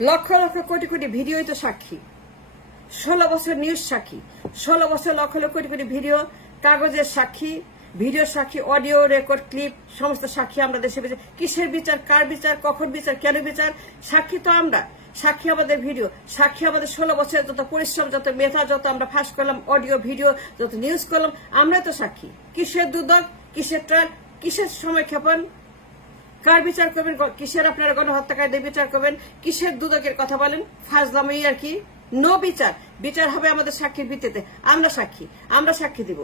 লক্ষ লক্ষ কোটি কোটি ভিডিওই তো সাক্ষী, 16 বছর নিউজ সাক্ষী, 16 বছর লক্ষ লক্ষ কোটি কোটি ভিডিও, কাগজের সাক্ষী, ভিডিও সাক্ষী, অডিও রেকর্ড ক্লিপ, সমস্ত সাক্ষী আমরা দেশে বিচার। কিসের বিচার, কার বিচার, কখন বিচার, কেন বিচার? সাক্ষী তো আমরা, সাক্ষী আমাদের ভিডিও, সাক্ষী আমাদের 16 বছরের যত পরিশ্রম, যত মেধা, যত আমরা ফাঁস করলাম, অডিও ভিডিও যত নিউজ করলাম, আমরা তো সাক্ষী। কিসের দুদক, কিসের ট্রায়াল, কিসের সময় ক্ষেপণ, কার বিচার করবেন, কিসের আপনারা গণহত্যাকারীদের বিচার করবেন, কিসের দুদকের কথা বলেন? ফাজলামি আর কি। নো বিচার, বিচার হবে আমাদের সাক্ষীর ভিত্তিতে। আমরা সাক্ষী, আমরা সাক্ষী দিব।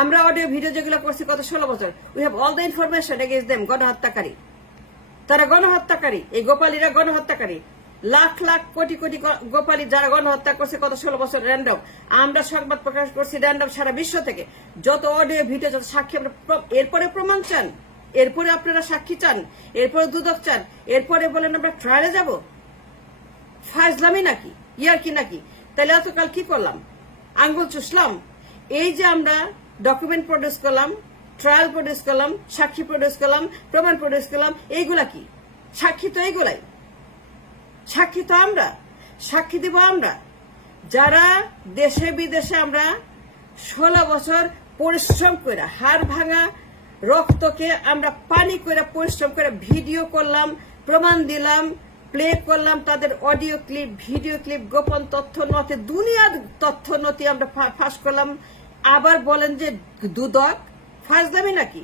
আমরা অডিও ভিডিও যেগুলো করছি গত 16 বছর, we have all the information against them. গণহত্যাকারী, তারা গণহত্যাকারী, এই গোপালীরা গণহত্যাকারী, লাখ লাখ কোটি কোটি গোপালী যারা গণহত্যা করছে গত 16 বছর র্যান্ডম। আমরা সংবাদ প্রকাশ করছি র্যান্ডম সারা বিশ্ব থেকে যত অডিও ভিডিও, যত সাক্ষী। এরপরে প্রমাণ চান, এরপরে আপনারা সাক্ষী চান, এরপরে দুদক চান, এরপরে বলেন আমরা ট্রায়ালে যাব। ফাজলামি নাকি, ইয়ার কি নাকি? তাহলে এতকাল কি করলাম? আঙ্গুল চুষলাম। এই যে আমরা ডকুমেন্ট প্রডিউস করলাম, ট্রায়াল প্রডিউস করলাম, সাক্ষী প্রডিউস করলাম, প্রমাণ প্রডিউস করলাম, এইগুলা কি? সাক্ষী তো এইগুলাই, সাক্ষী তো আমরা, সাক্ষী দিব আমরা যারা দেশে বিদেশে আমরা 16 বছর পরিশ্রম করে, হাড় ভাঙা রক্তকে আমরা পানি করে পরিশ্রম করে ভিডিও করলাম, প্রমাণ দিলাম, প্লে করলাম, তাদের অডিও ক্লিপ, ভিডিও ক্লিপ, গোপন তথ্য নথি, দুনিয়ার তথ্য নথি আমরা ফাঁস করলাম। আবার বলেন যে দুদক, ফাজলামি নাকি?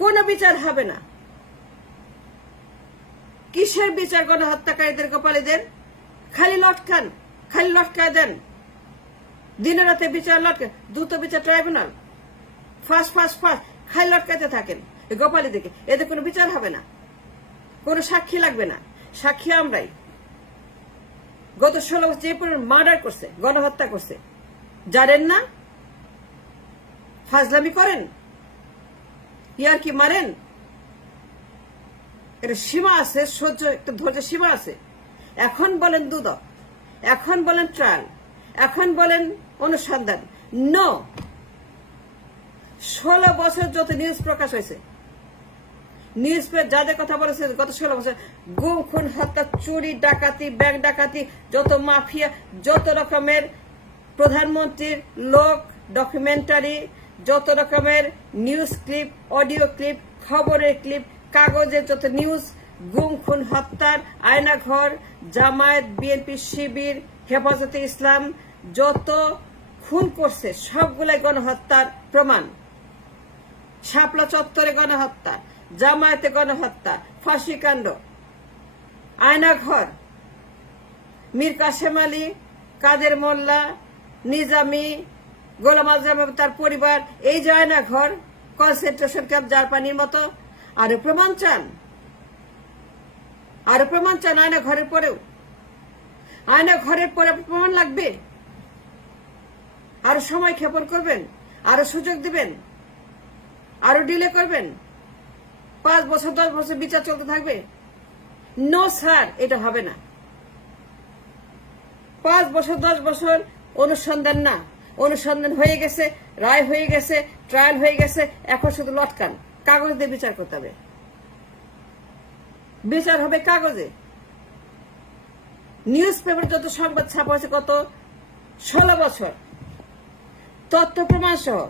কোন বিচার হবে না? কিসের বিচার গণহত্যাকারীদের, গোপালীদের? খালি লটকান, খালি লটকায় দেন, দিনে রাতে বিচার লটকান, দ্রুত বিচার ট্রাইব্যুনাল, ফাঁস ফাঁস ফাঁস, খালি লটকাতে থাকেন গোপালীদেরকে। এদের কোনো বিচার হবে না, কোনো সাক্ষী লাগবে না। সাক্ষী আমরাই। গত 16 বছর যে মার্ডার করছে, গণহত্যা করছে, জানেন না? ফাজলামি করেন, ইয়ার কি মারেন? এটা সীমা আছে, সহ্য একটা ধৈর্যের সীমা আছে। এখন বলেন দুদক, এখন বলেন ট্রায়াল, এখন বলেন অনুসন্ধান। নো, 16 বছর যত নিউজ প্রকাশ হয়েছে, নিউজ পেপার যাদের কথা বলেছে গত 16 বছর, গুম, খুন, হত্যা, চুরি, ডাকাতি, ব্যাংক ডাকাতি, যত মাফিয়া, যত রকমের প্রধানমন্ত্রীর লোক, ডকুমেন্টারি, যত রকমের নিউজ ক্লিপ, অডিও ক্লিপ, খবরের ক্লিপ, কাগজের যত নিউজ, গুম, খুন, হত্যার, আয়নাঘর, জামায়াত, বিএনপি, শিবির, হেফাজতে ইসলাম যত খুন করছে সবগুলাই গণহত্যার প্রমাণ। শাপলা চত্বরে গণহত্যা, জামায়াতে গণহত্যা, ফাঁসিকাণ্ড, আয়নাঘর, মীর কাসেম আলী, কাদের মোল্লা, নিজামী, গোলাম আজম তার পরিবার, এই যে আয়নাঘর, কনসেন্ট্রেশন ক্যাম্প, জারপানির মতো। আরো প্রমাণ চান, আরো প্রমাণ চান? আয়নাঘরের পরেও, আয়নাঘরের পরে প্রমাণ লাগবে? আরো সময় ক্ষেপণ করবেন, আরো সুযোগ দিবেন, আরো ডিলে করবেন? 5 বছর 10 বছর বিচার চলতে থাকবে? নো স্যার, এটা হবে না। 5 বছর 10 বছর অনুসন্ধান না, অনুসন্ধান হয়ে গেছে, রায় হয়ে গেছে, ট্রায়াল হয়ে গেছে, এখন শুধু লটকান। কাগজ দিয়ে বিচার করতে হবে, বিচার হবে কাগজে। নিউজ পেপার যত সংবাদ ছাপা হয়েছে গত 16 বছর, তথ্য প্রমাণ সহ,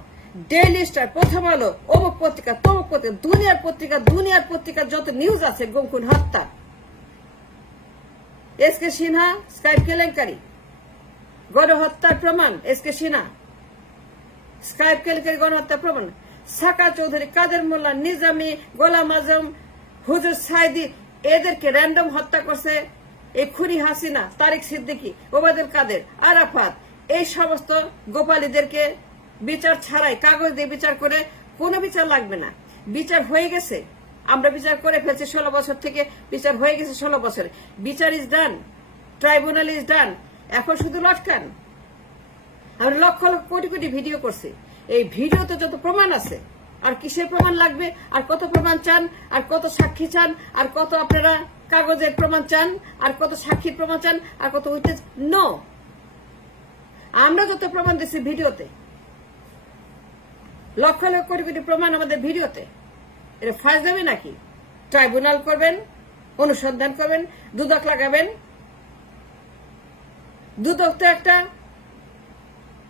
ডেইলি স্টার, প্রথম আলো, অমুক পত্রিকা, তমুক পত্রিকা, দুনিয়ার পত্রিকা যত নিউজ আছে, গুম, খুন, হত্যা, এসকে সিনহা স্কাইপ কেলেঙ্কারি, গণহত্যার প্রমাণ, এসকে সিনহা স্কাইপ কেলেঙ্কারি, গণহত্যার প্রমাণ, সাকা চৌধুরী, কাদের মোল্লা, নিজামী, গোলাম আজম, হুজুর সাইদি, এদেরকে র্যান্ডম হত্যা করছে এই খুনি হাসিনা, তারিক সিদ্দিকী, ওবায়দুল কাদের, আরাফাত, এই সমস্ত গোপালীদেরকে বিচার ছাড়াই কাগজ দিয়ে বিচার করে কোনো বিচার লাগবে না। বিচার হয়ে গেছে, আমরা বিচার করে ফেলছি 16 বছর থেকে, বিচার হয়ে গেছে 16 বছরে, বিচার is done, tribunal is done. এখন শুধু লটকান। আমরা লক্ষ লক্ষ কোটি কোটি ভিডিও করছি, এই ভিডিওতে যত প্রমাণ আছে, আর কিসের প্রমাণ লাগবে? আর কত প্রমাণ চান? আর কত সাক্ষী চান? আর কত আপনারা কাগজের প্রমাণ চান? আর কত সাক্ষীর প্রমাণ চান? আর কত উইটনেস? নো, আমরা যত প্রমাণ দিচ্ছি ভিডিওতে, লক্ষ লক্ষ কোটি কোটি প্রমাণ আমাদের ভিডিওতে, এটা ফাজলামি নাকি? ট্রাইব্যুনাল করবেন, অনুসন্ধান করবেন, দুদক লাগাবেন। দুদক তো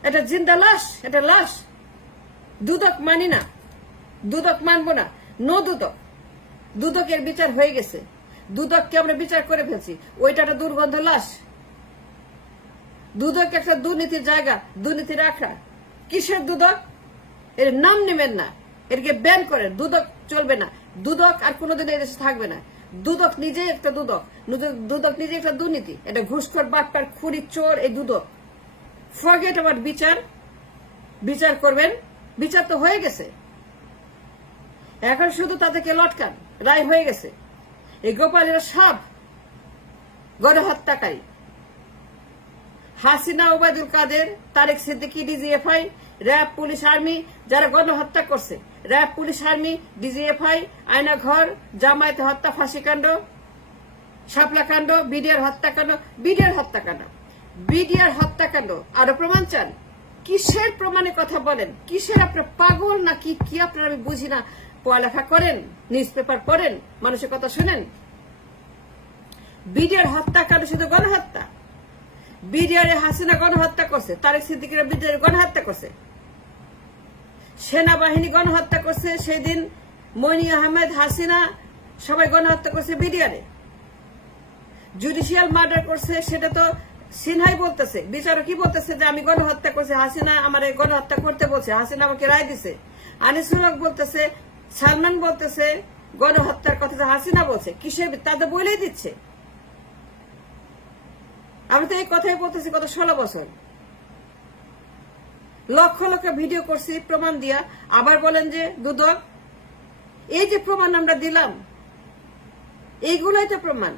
এটা জিন্দা লাশ, এটা লাশ। দুদক মানি না, দুদক মানবো না, নো দুদক। দুদকের বিচার হয়ে গেছে, দুদককে আমরা বিচার করে ফেলছি। ওইটা একটা দুর্গন্ধ লাশ। দুদক একটা দুর্নীতির জায়গা, দুর্নীতির আখড়া। কিসের দুদক? এর নাম নেবেন না, এরকে ব্যান করেন। দুদক চলবে না, দুদক আর কোনোদিন এই দেশে থাকবে না। দুদক নিজেই একটা দুদক, দুদক নিজে একটা দুর্নীতি, এটা ঘুষখোর, বাটপার, খুনি, চোর। এই দুদক ফরগেট আবার বিচার। বিচার করবেন, বিচার তো হয়ে গেছে, এখন শুধু তাদেরকে লটকান। রায় হয়ে গেছে। এই গোপালের সাপ গণহত্যাকারী Hasina, Obaidul Quader, Tarek Siddiqui, DGFI, RAB, police, army যারা গণহত্যা করছে, RAB, police, army, DGFI, Aynaghor, জামায়াতে হত্যা, ফাঁসিকাণ্ড, শাপলাকাণ্ড, বিডিআর হত্যাকাণ্ড, বিডিআর হত্যাকাণ্ড। আরো প্রমাণ চান? কিসের প্রমাণে কথা বলেন? কিসের? আপনার পাগল নাকি কি আপনার? আমি বুঝি না। পড়ালেখা করেন, নিউজ পেপার পড়েন, মানুষের কথা শুনেন। বিডিআর হত্যাকাণ্ড শুধু গণহত্যা। বিডিআর হাসিনা গণহত্যা করছে, তারেক সিদ্দিকীরা বিডিআর গণহত্যা করছে, সেনাবাহিনী গণহত্যা করছে। সেদিন মইনি আহমেদ, হাসিনা সবাই গণহত্যা করছে বিডিআরে। জুডিশিয়াল মার্ডার করছে, সেটা তো সিনহাই বলতেছে, বিচারক কি বলতেছে যে আমি গণহত্যা করছি, হাসিনা আমার গণহত্যা করতে বলছে, হাসিনা আমাকে রায় দিছে। আনিসুল হক বলতেছে, সালমান বলতেছে গণহত্যার কথা হাসিনা বলছে। কিসের? তাদের বলেই দিচ্ছে। আমি তো এই কথাই বলতেছি গত 16 বছর। লক্ষ লক্ষ ভিডিও করছি প্রমাণ দিয়া। আবার বলেন যে দুদক। এই যে প্রমাণ আমরা দিলাম, এইগুলাই তো প্রমাণ,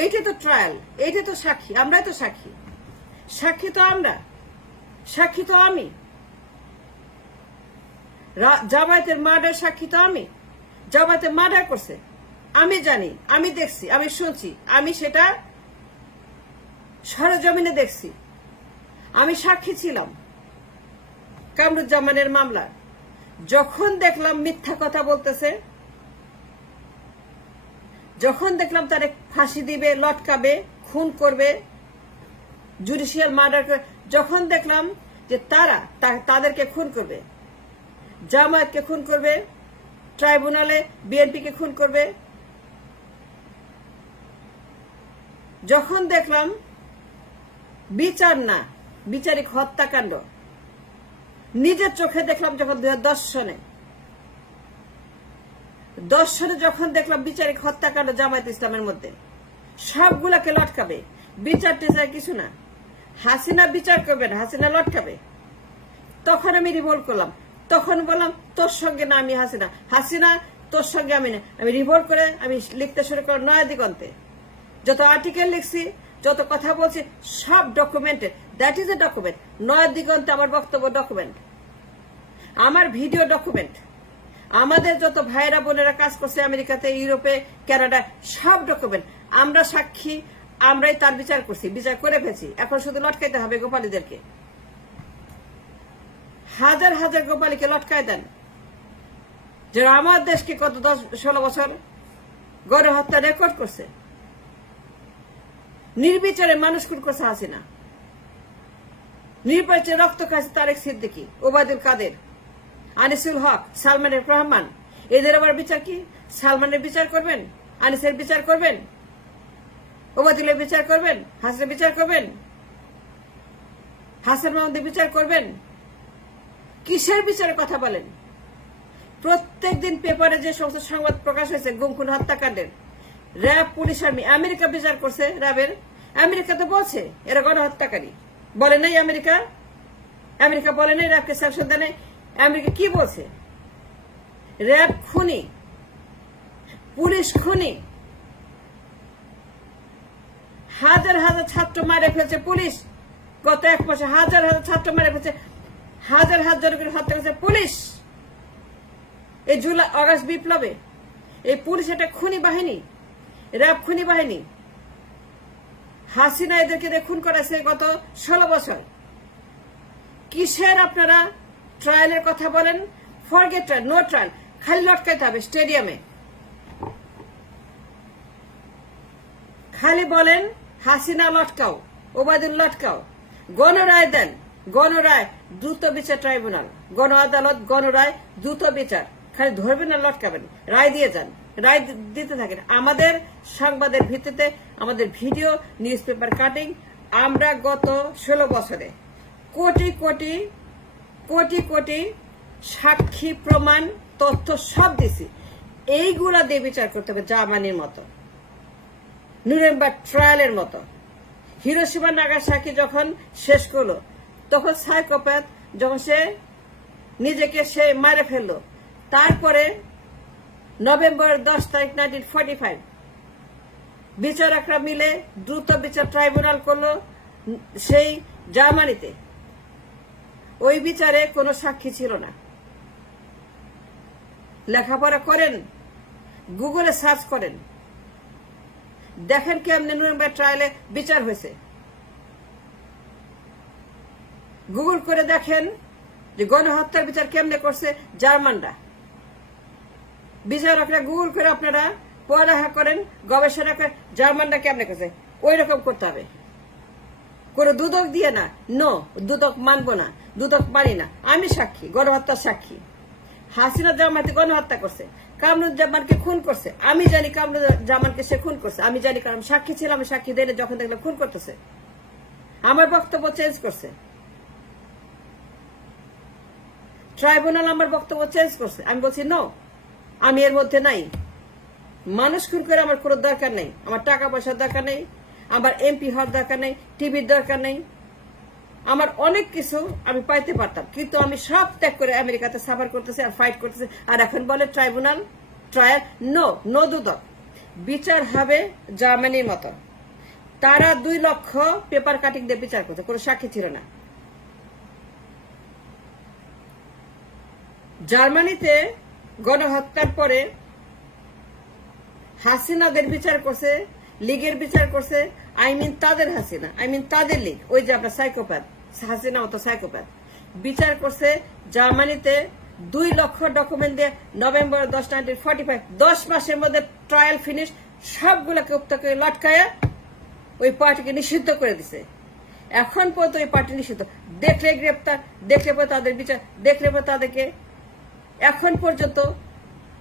এইটা তো ট্রায়াল, এইটা তো সাক্ষী। আমরাই তো সাক্ষী। সাক্ষী তো আমরা, সাক্ষী তো আমি। জামায়াতের মার্ডার সাক্ষী তো আমি। জামায়াতে মার্ডার করছে, আমি জানি, আমি দেখছি, আমি শুনছি, আমি সেটা সরেজমিনে দেখছি। আমি সাক্ষী ছিলাম কামরুজ্জামানের মামলা। যখন দেখলাম মিথ্যা কথা বলতেছে, যখন দেখলাম তারে ফাঁসি দিবে, লটকাবে, খুন করবে, জুডিশিয়াল মার্ডার করবে, যখন দেখলাম যে তাদেরকে খুন করবে, জামায়াতকে খুন করবে, ট্রাইব্যুনালে বিএনপিকে খুন করবে, যখন দেখলাম বিচার না, বিচারিক হত্যাকাণ্ড নিজের চোখে দেখলাম, যখন 2010 সনে যখন দেখলাম বিচারিক হত্যাকাণ্ড জামায়াত ইসলামের মধ্যে, সবগুলাকে লটকাবে, বিচার টিচার কিছু না, হাসিনা বিচার করবে না, হাসিনা লটকাবে। তখন আমি রিভোল্ট করলাম, তখন বললাম তোর সঙ্গে না আমি হাসিনা, হাসিনা তোর সঙ্গে আমি না। আমি রিভোল্ট করে আমি লিখতে শুরু করলাম নয়া দিগন্তে। যত আর্টিকেল লিখছি, যত কথা বলছি, সব documented. That is a document. নয়া দিগন্তে আমার বক্তব্য ডকুমেন্ট, আমার ভিডিও ডকুমেন্ট। আমাদের যত ভাইয়েরা বোনেরা কাজ করছে আমেরিকাতে, ইউরোপে, কানাডা, সব ডকুমেন্ট। আমরা সাক্ষী, আমরাই তার বিচার করছি, বিচার করে ফেলছি। এখন শুধু লটকাইতে হবে গোপালীদেরকে। হাজার হাজার গোপালীকে লটকায় দেন, যারা আমার দেশকে কত 10-16 বছর গণহত্যা রেকর্ড করছে। নির্বিচারে মানুষ খুন করছে হাসিনা, নির্বিচারে রক্ত খাইছে তারেক সিদ্দিকী, ওবায়দুল কাদের, আনিসুল হক, সালমান রহমান। এদের আবার বিচার কি? সালমানের বিচার করবেন, আনিসের বিচার করবেন, ওবায়দুলের বিচার করবেন, হাসিনের বিচার করবেন, হাসান মাহমুদের বিচার করবেন। কিসের বিচারের কথা বলেন? প্রত্যেকদিন পেপারে যে সমস্ত সংবাদ প্রকাশ হয়েছে গুম খুন হত্যাকাণ্ডের, র্যাব, পুলিশ, আর্মি, আমেরিকা বিচার করছে র্যাবের। আমেরিকা তো বলছে এরা গণহত্যাকারী, বলে নাই আমেরিকা? আমেরিকা বলে নাই র্যাবকে স্যাংশন দেয় নাই? আমেরিকা কি বলছে? র্যাব খুনি, পুলিশ খুনি, হাজার হাজার ছাত্র মারে ফেলছে পুলিশ। গত 1 মাসে হাজার হাজার ছাত্র মারে ফেলছে, হাজার হাজার জনগণ হত্যা করেছে পুলিশ। এই জুলাই আগস্ট বিপ্লবে এই পুলিশ একটা খুনি বাহিনী, র্যাব খুনি বাহিনী। হাসিনা এদেরকে খুন করেছে গত 16 বছর। কিসের আপনারা ট্রায়ালের কথা বলেন? ফরগেট ট্রায়াল, নো ট্রায়াল, খালি লটকাইতে হবে স্টেডিয়ামে। খালি বলেন হাসিনা লটকাও, ওবায়দুল লটকাও, গণরায় দেন, গণরায় দ্রুত বিচার ট্রাইব্যুনাল, গণ আদালত, গণরায় দ্রুত বিচার, খালি ধরবেন না লটকাবেন, রায় দিয়ে যান, রায় দিতে থাকেন। আমাদের সংবাদের ভিত্তিতে আমাদের ভিডিও, নিউজ পেপার কাটিং, আমরা গত 16 বছরে কোটি কোটি কোটি কোটি সাক্ষী প্রমাণ তথ্য সব দিছি। এইগুলা দিয়ে বিচার করতে হবে জার্মানির মতো, নুরেমবার্গ ট্রায়ালের মতো। হিরোশিমা নাগাসাকি যখন শেষ করলো তখন সাইকোপ্যাথ যখন সে নিজেকে সে মারে ফেললো, তারপরে নভেম্বর 10 তারিখ 1945 বিচারকরা মিলে দ্রুত বিচার ট্রাইব্যুনাল করলো সেই জার্মানিতে। ওই বিচারে কোনো সাক্ষী ছিল না। লেখাপড়া করেন, গুগলে সার্চ করেন, দেখেন কেমনে নুরেমবার্গ ট্রায়ালে বিচার হয়েছে। গুগল করে দেখেন যে গণহত্যার বিচার কেমনে করছে জার্মানরা। বিচারকরা গুগল করে আপনারা পড়ালেখা করেন, গবেষণা করেন জার্মানরা কেমনে করছে, ওই রকম করতে হবে। কোন দুদক দিয়ে না, নো, দুদক মানবো না, দুদক মানি না। আমি সাক্ষী, গণহত্যার সাক্ষী। হাসিনা জামানকে গণহত্যা করছে, কামরুজ্জামানকে খুন করছে, আমি জানি কামরুজ্জামানকে সে খুন করছে, আমি জানি, কারণ সাক্ষী ছিলাম, আমি সাক্ষী দিলে যখন দেখলাম খুন করতেছে, আমার বক্তব্য চেঞ্জ করছে, ট্রাইব্যুনাল আমার বক্তব্য চেঞ্জ করছে। আমি বলছি নো, আমি এর মধ্যে নাই। মানুষ খুন করে আমার কোনো দরকার নেই, আমার টাকা পয়সার দরকার নেই, আমার এমপি হওয়ার দরকার নেই, টিভির দরকার নেই, আমার অনেক কিছু আমি পাইতে পারতাম, কিন্তু আমি সব ত্যাগ করে আমেরিকাতে সাফার করতেছি আর ফাইট করতেছি। আর এখন বলে ট্রাইব্যুনাল ট্রায়াল, নো, নো দুদক, বিচার হবে জার্মানির মতো। তারা 2 লক্ষ পেপার কাটিং দিয়ে বিচার করছে, কোনো সাক্ষী ছিল না। জার্মানিতে গণহত্যার পরে হাসিনাদের বিচার করছে, লীগের বিচার করছে, তাদের হাসিনা, তাদের লীগ, ওই যে আপনার সাইকোপ্যাথ, হাসিনা মতো সাইকোপ্যাথ বিচার করছে জার্মানিতে 2 লক্ষ ডকুমেন্ট দিয়ে। নভেম্বর 10, 1945 10 মাসের মধ্যে ট্রায়াল ফিনিশ, সবগুলোকে উপত্যকা লটকায়া ওই পার্টিকে নিষিদ্ধ করে দিছে। এখন পর্যন্ত ওই পার্টি নিষিদ্ধ, দেখলে গ্রেপ্তার, দেখলে পর তাদের বিচার, দেখলে পর তাদেরকে, এখন পর্যন্ত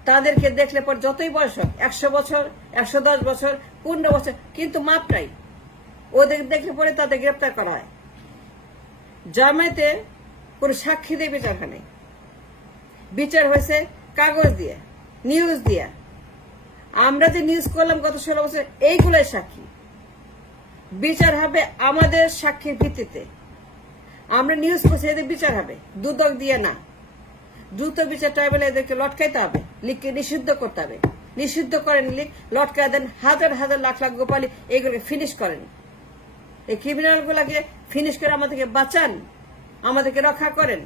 তাদেরকে দেখলে পর যতই বয়স হোক, 100 বছর, 110 বছর, 15 বছর, কিন্তু মাপ নাই, ওদের দেখলে পরে তাদের গ্রেপ্তার করা হয়। জার্মানিতে কোন সাক্ষী দিয়ে বিচার হয় নাই, বিচার হয়েছে কাগজ দিয়ে, নিউজ দিয়ে। আমরা যে নিউজ করলাম গত 16 বছর, এইগুলোই সাক্ষী। বিচার হবে আমাদের সাক্ষীর ভিত্তিতে। আমরা নিউজ করছি, এদের বিচার হবে দুদক দিয়ে না, দ্রুত বিচার ট্রাইব্যুনালে এদেরকে লটকাইতে হবে, লীগকে নিষিদ্ধ করতে হবে। নিষিদ্ধ করেন লীগ, লটকায় দেন, হাজার হাজার লাখ লাখ গোপালী, এইগুলোকে ফিনিশ করেন। এই ক্রিমিনাল গুলাকে ফিনিশ করে আমাদেরকে বাঁচান, আমাদেরকে রক্ষা করেন।